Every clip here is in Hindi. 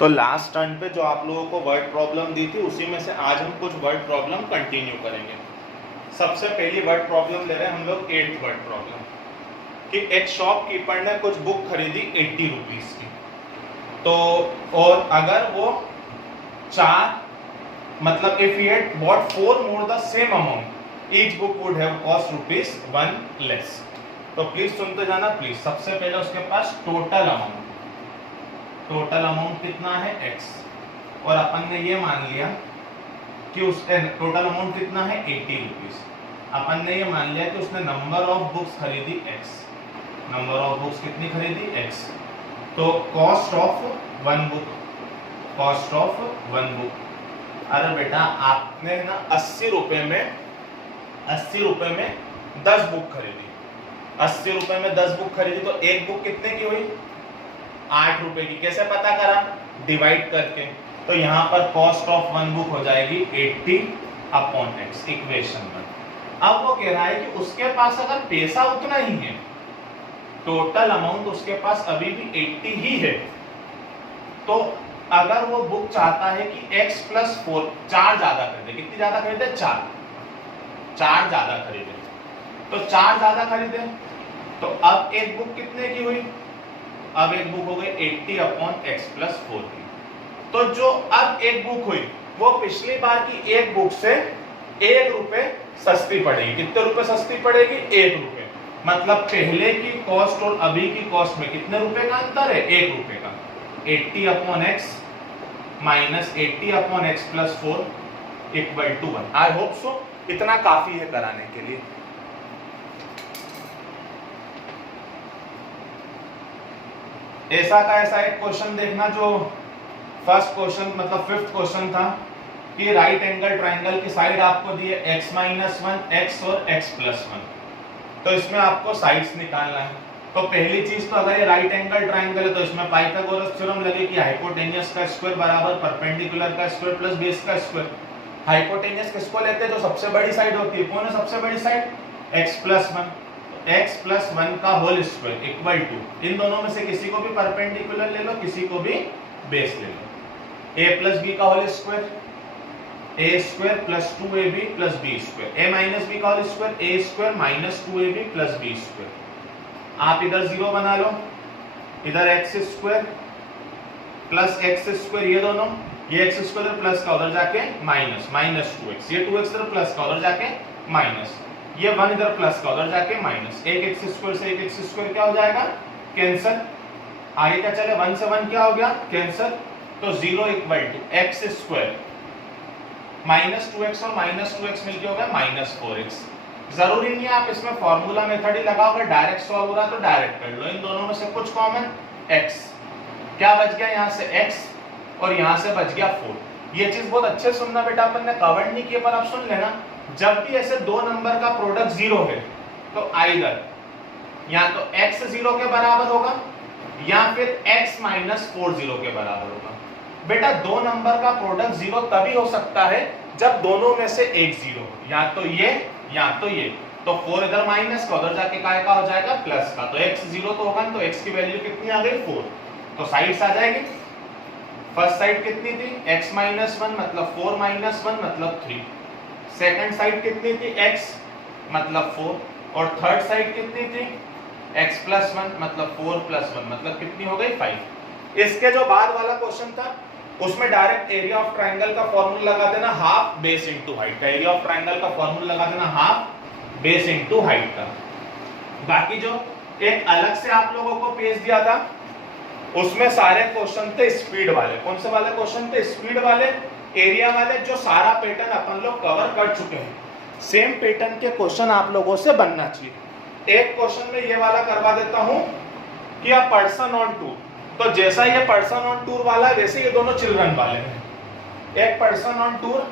तो लास्ट टर्न पे जो आप लोगों को वर्ड प्रॉब्लम दी थी उसी में से आज हम कुछ वर्ड प्रॉब्लम कंटिन्यू करेंगे। सबसे पहली वर्ड प्रॉब्लम ले रहे हैं हम लोग 8th वर्ड प्रॉब्लम कि एक शॉपकीपर ने कुछ बुक खरीदी 80 रुपीज की, तो और अगर वो चार मतलब if he had bought 4 more the same amount each book would have cost ₹1 less. तो प्लीज सुनते जाना प्लीज। सबसे पहले उसके पास टोटल अमाउंट कितना है x, और अपन ने ये मान लिया कि उसका टोटल अमाउंट कितना है 80 रुपीज। अपन ने ये मान लिया कि उसने नंबर ऑफ बुक्स खरीदी x, नंबर ऑफ बुक्स कितनी खरीदी x, तो कॉस्ट ऑफ वन बुक। अरे बेटा आपने ना 80 रुपए में 10 बुक खरीदी, 80 रुपए में 10 बुक खरीदी, तो एक बुक कितने की हुई 8 रुपए की। कैसे पता करा? डिवाइड करके। तो यहाँ पर कॉस्ट ऑफ वन बुक हो जाएगी 80/x इक्वेशन में। अब वो कह रहा है कि उसके पास अगर पैसा उतना ही है, टोटल अमाउंट उसके पास अभी भी 80 ही है, तो अगर वो बुक चाहता है कि x + 4 4 ज्यादा खरीदे। कितनी ज्यादा खरीदे? 4 ज्यादा खरीदे। तो 4 ज्यादा खरीदे तो अब एक बुक कितने की हुई? अब एक बुक हो गई 80/x + 4 की। तो जो अब एक बुक हुई वो पिछली बार की एक बुक से 1 रुपए सस्ती पड़ेगी। कितने रुपए सस्ती पड़ेगी? 1 रुपए। मतलब पहले की कॉस्ट और अभी की कॉस्ट में कितने रुपए का अंतर है? 1 रुपए का। 80/x - 80/x + 4 = 1। I hope so इतना काफी है कराने के लिए। ऐसा का ऐसा एक क्वेश्चन देखना जो फर्स्ट क्वेश्चन मतलब 5th क्वेश्चन था कि राइट एंगल ट्राइंगल की साइड आपको दी है x - 1 x और x + 1। तो इसमें आपको साइड्स निकालना है। तो पहली चीज तो अगर ये राइट एंगल ट्राइंगल है तो इसमें पाइथागोरस थ्योरम लगे कि हाइपोटेन्यूस का स्क्वायर बराबर परपेंडिकुलर का स्क्वायर प्लस बेस का स्क्वायर। हाइपोटेन्यूस किसको लेते हैं? जो सबसे बड़ी साइड होती है। कौन है सबसे बड़ी साइड? x + 1। x + 1 का होल स्क्वायर इक्वल टू, इन दोनों में से किसी को भी परपेंडिकुलर ले लो, किसी को भी बेस ले लो। a + b का whole square a² + 2ab + b²। a - b का whole square a² - 2ab + b²। आप इधर 0 बना लो, इधर x² + x², ये दोनों, ये x² प्लस का उधर जाके माइनस -2x, ये 2x इधर प्लस का उधर जाके माइनस, ये 1 इधर प्लस का उधर जाके माइनस। एक x² से एक x² क्या हो जाएगा? कैंसिल। आगे क्या चले? 1 से 1 क्या हो गया? कैंसिल। तो 0 = x² -2x और -2x मिलके हो गया -4x। जरूरी नहीं है आप इसमें फॉर्मूला मेथड ही लगाओगे, डायरेक्ट सॉल्व हो रहा तो डायरेक्ट कर लो। इन दोनों में से कुछ कॉमन x, क्या बच गया? यहाँ से x और यहाँ से बच गया 4। ये चीज बहुत अच्छे सुनना बेटा, अपन ने कवर नहीं किया पर आप सुन लेना। जब भी ऐसे दो नंबर का प्रोडक्ट 0 है तो आइदर या तो x 0 के बराबर होगा या फिर x - 4 0 के बराबर होगा। बेटा दो नंबर का प्रोडक्ट 0 तभी हो सकता है जब दोनों में से एक 0 हो, या तो ये या तो ये। तो 4 इधर माइनस का उधर जाके काय का हो जाएगा? प्लस का। तो x 0 तो होगा, तो x की वैल्यू कितनी आ गई? 4। तो साइड्स आ जाएगी। फर्स्ट साइड कितनी थी? x - 1 मतलब 4 - 1 मतलब 3। सेकंड साइड कितनी थी? x मतलब 4। और थर्ड साइड कितनी थी? x + 1 मतलब 4 + 1 मतलब कितनी हो गई? 5। इसके जो बाद वाला क्वेश्चन था उसमें डायरेक्ट एरिया ऑफ ट्राइंगल का फॉर्मूला लगा देना, हाफ बेस इनटू हाइट का। एरिया ऑफ ट्राइंगल का फॉर्मूला लगा देना हाफ बेस इनटू हाइट का। बाकी जो एक अलग से आप लोगों को पेज दिया था उसमें सारे क्वेश्चन थे स्पीड वाले। कौन से वाले क्वेश्चन थे? स्पीड वाले, एरिया वाले, जो सारा पैटर्न अपन लोग कवर कर चुके हैं। सेम पैटर्न के क्वेश्चन आप लोगों से बनना चाहिए। एक क्वेश्चन में ये वाला करवा देता हूं कि अ पर्सन ऑन टूर। तो जैसा ये पर्सन ऑन टूर वाला है वैसे ये दोनों चिल्ड्रन वाले हैं। एक person on tour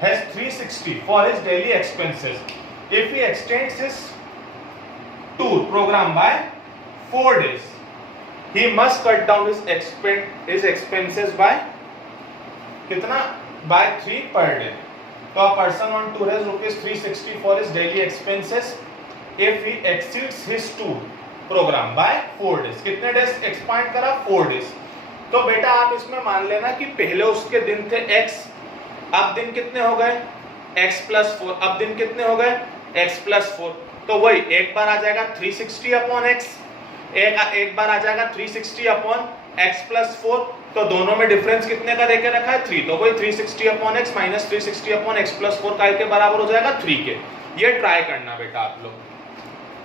has 360 for his daily expenses. If he extends his tour programme by 4 days, he must cut down his expenses by कितना? by 3 per day. तो a person on tour has ₹360 for his daily expenses if he exceeds his tour program by 4 days. कितने डेज एक्सपांड करा? 4 days. तो बेटा आप इसमें मान लेना कि पहले उसके दिन थे x, अब दिन कितने हो गए x प्लस 4, अब दिन कितने हो गए x प्लस 4, तो वही एक बार आ जाएगा 360 अपॉन x, एक बार आ जाएगा 360 अपॉन x प्लस 4, तो दोनों में डिफरेंस कितने का देके रखा है 3, तो वही 360 upon x minus 360 upon x plus 4 का के बराबर हो जाएगा 3 के। ये ट्राई करना बेटा आप लोग,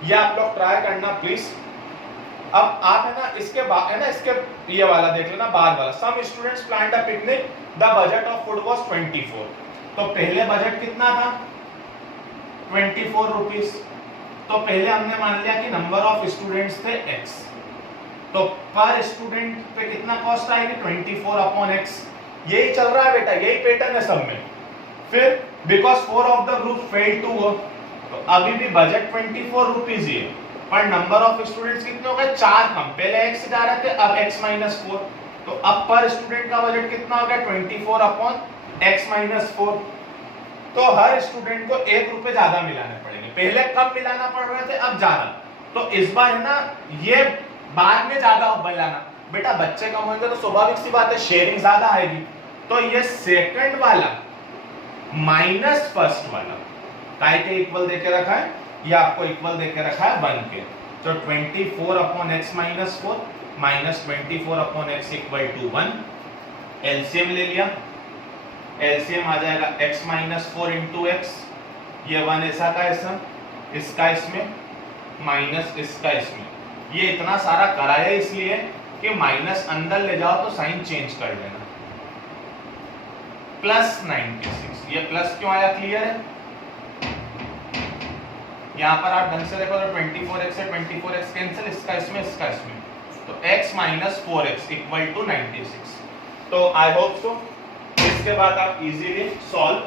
ये आप लोग ट्राई करना प्लीज। अब आप है ना इसके बाद है ना इसके ये वाला देख लेना बाद वाला, some students planned a picnic, the budget of food was 24, तो पहले बजट कितना था 24 रुपीस, तो पहले हमने मान लिया कि नंबर ऑफ स्टूडेंट्स थे x, तो पर स्टूडेंट पे कितना कॉस्ट आएगी 24 अपॉन x, यही चल रहा है बेटा, यही पैटर्न है सब में। फिर because 4 of the group failed to work, तो अभी भी बजट 24 रुपीस ही है, पर नंबर ऑफ स्टूडेंट्स कितने हो गए 4 कम, पहले x जा रहे थे अब x माइनस 4, तो अब पर स्टूडेंट का बजट कितना हो गया 24 अपॉन x माइनस 4, तो हर स्टूडेंट को 1 रुपए ज्यादा मिलाने पड़ेंगे, पहले कम मिलाना पड़ रहे थे अब ज्यादा, तो इस बार है ना ये बाद में ज्यादा मिलाना, बेटा बच्चे कम होंगे तो स्वाभाविक सी बात है शेयरिंग ज्यादा आएगी, तो ये सेकंड वाला माइनस फर्स्ट वाला काय के इक्वल देके रखा है, ये आपको इक्वल देके रखा है 1 के, तो 24 upon x minus 4 minus 24 upon x equal to 1, LCM ले लिया, एलसीएम आ जाएगा x माइनस 4 इंटू x, ये 1 ऐसा का ऐसा, इसका इसमें माइनस इसका इसमें, ये इतना सारा कराया इसलिए कि माइनस अंदर ले जाओ तो साइन चेंज कर लेना, प्लस 96, ये प्लस क्यों आया क्लियर है, यहाँ पर आप ढंग से देखो तो 24x से 24x कैंसिल, इसका इसमें इसका इसमें, तो x minus 4x equal to 96, तो आई होप सो इसके बाद आप इजीली सॉल्व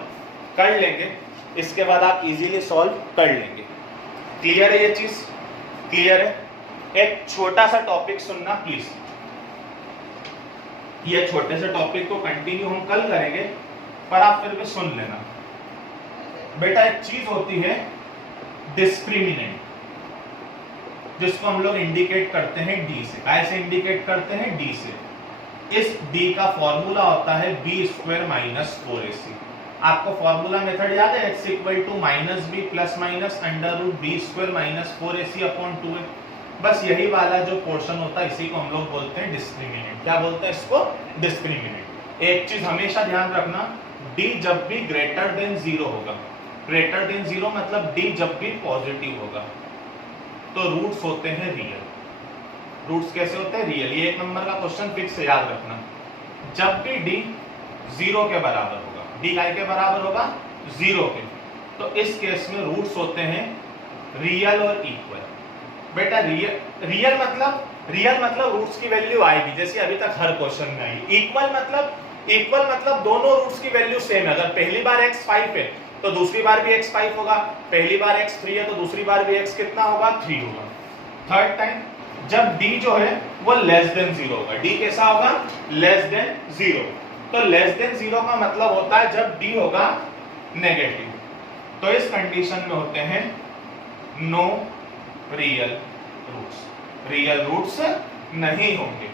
कर लेंगे, इसके बाद आप इजीली सॉल्व कर लेंगे। क्लियर है ये चीज, क्लियर है। एक छोटा सा टॉपिक सुनना प्लीज, ये छोटे से टॉपिक को कंटिन्यू हम कल करेंगे पर आप फिर भी सुन लेना बेटा। एक चीज होती है डिस्क्रिमिनेंट, जिसको हम लोग इंडिकेट करते हैं डी से, कैसे इंडिकेट करते हैं डी से, इस डी का फॉर्मूला होता है बी स्क्वायर माइनस 4ac, आपको फॉर्मूला मेथड याद है x equal to minus b plus minus under root b square minus 4ac upon 2a, बस यही वाला जो पोर्शन होता है इसी को हम लोग बोलते हैं डिस्क्रिमिनेंट। क्या बोलते हैं इसको, डिस्क्रिमिनेंट। एक चीज हमेशा ध्यान रखना, d जब भी ग्रेटर देन 0 होगा, ग्रेटर देन 0 मतलब d जब भी पॉजिटिव होगा तो रूट्स होते हैं रियल। रूट्स कैसे होते हैं, रियल। ये 1 नंबर का क्वेश्चन फिक्स से याद रखना, जब भी d 0 के बराबर होगा, d काय के बराबर होगा 0 के, तो इस केस में रूट्स होते हैं रियल और इक्वल। बेटा रियल मतलब रूट्स की वैल्यू आएगी जैसे अभी तक हर क्वेश्चन में आई। इक्वल मतलब दोनों रूट्स की वैल्यू सेम है। अगर पहली बार x 5 है तो दूसरी बार भी x 5 होगा, पहली बार x 3 है तो दूसरी बार भी x कितना होगा 3 होगा। थर्ड टाइम जब d जो है वो लेस देन 0 होगा, d कैसा होगा लेस देन 0, तो लेस देन 0 का मतलब होता है जब d होगा नेगेटिव, तो इस कंडीशन में होते हैं no real roots, real roots नहीं होंगे,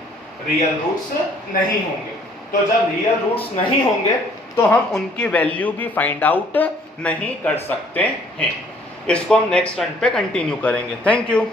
रियल रूट्स नहीं होंगे। तो जब रियल रूट्स नहीं होंगे तो हम उनकी वैल्यू भी फाइंड आउट नहीं कर सकते हैं। इसको हम नेक्स्ट टर्न पे कंटिन्यू करेंगे। Thank you.